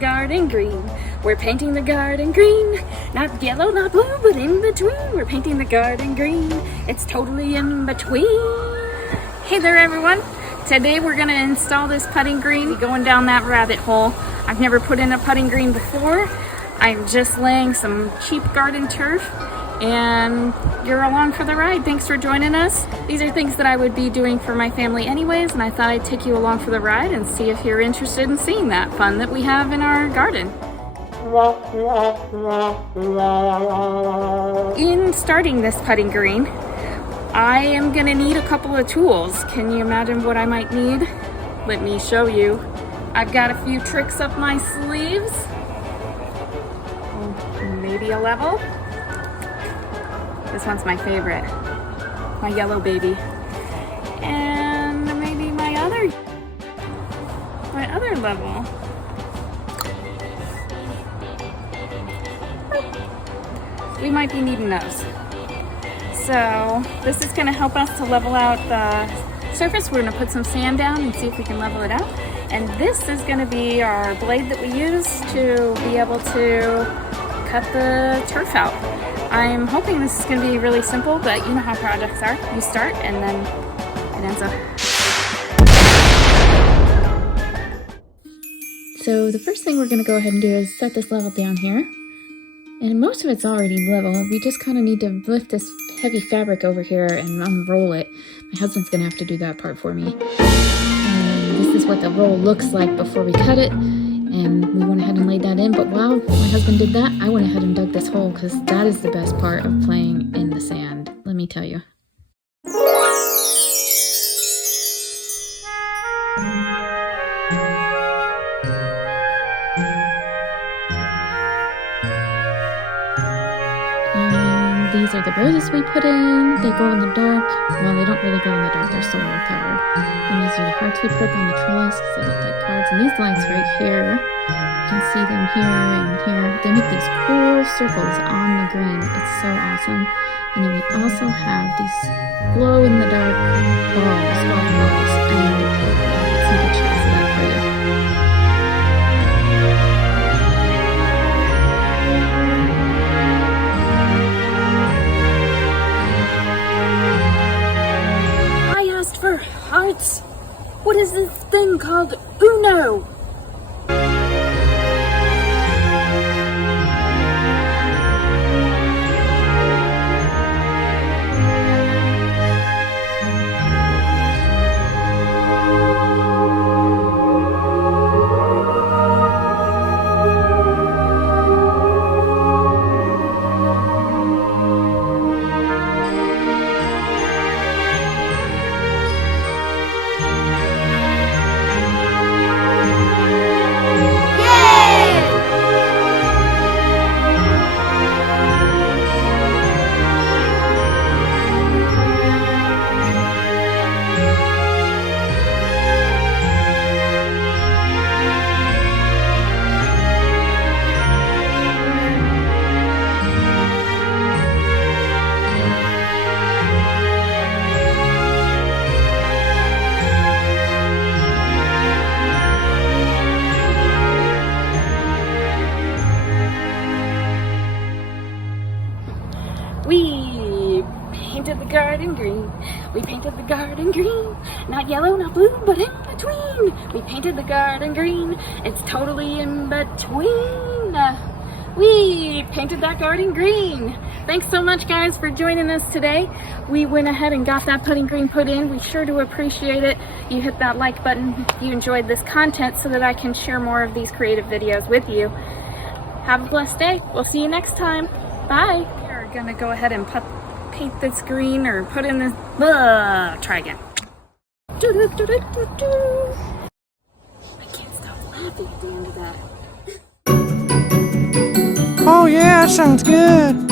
garden green. We're painting the garden green. Not yellow, not blue, but in between. We're painting the garden green. It's totally in between. Hey there, everyone. Today we're gonna install this putting green. Going down that rabbit hole. I've never put in a putting green before. I'm just laying some cheap garden turf, and you're along for the ride. Thanks for joining us. These are things that I would be doing for my family anyways, and I thought I'd take you along for the ride and see if you're interested in seeing that fun that we have in our garden. In starting this putting green, I am gonna need a couple of tools. Can you imagine what I might need? Let me show you. I've got a few tricks up my sleeves. Maybe a level. This one's my favorite. My yellow baby. And maybe my other level. We might be needing those. So this is gonna help us to level out the surface. We're gonna put some sand down and see if we can level it out. And this is gonna be our blade that we use to be able to cut the turf out. I'm hoping this is gonna be really simple, but you know how projects are. You start and then it ends up. So the first thing we're gonna go ahead and do is set this level down here. And most of it's already level. We just kind of need to lift this heavy fabric over here and unroll it. My husband's gonna have to do that part for me. And this is what the roll looks like before we cut it. And we went ahead and laid that in. But while my husband did that, I went ahead and dug this hole because that is the best part of playing in the sand. Let me tell you. These are the roses we put in. They glow in the dark. Well, they don't really glow in the dark. They're solar powered. And these are the hearts we put up on the trellis because they look like cards. And these lights right here, you can see them here and here. They make these cool circles on the green. It's so awesome. And then we also have these glow in the dark balls, golden balls. And let's see pictures of that for you. For hearts. What is this thing called Uno? We painted the garden green. We painted the garden green. Not yellow, not blue, but in between. We painted the garden green. It's totally in between. We painted that garden green. Thanks so much, guys, for joining us today. We went ahead and got that putting green put in. We sure do appreciate it. You hit that like button if you enjoyed this content so that I can share more of these creative videos with you. Have a blessed day. We'll see you next time. Bye. We're gonna go ahead and paint this green or put in this. Try again. I can't stop laughing at the end of that. Oh yeah, that sounds good.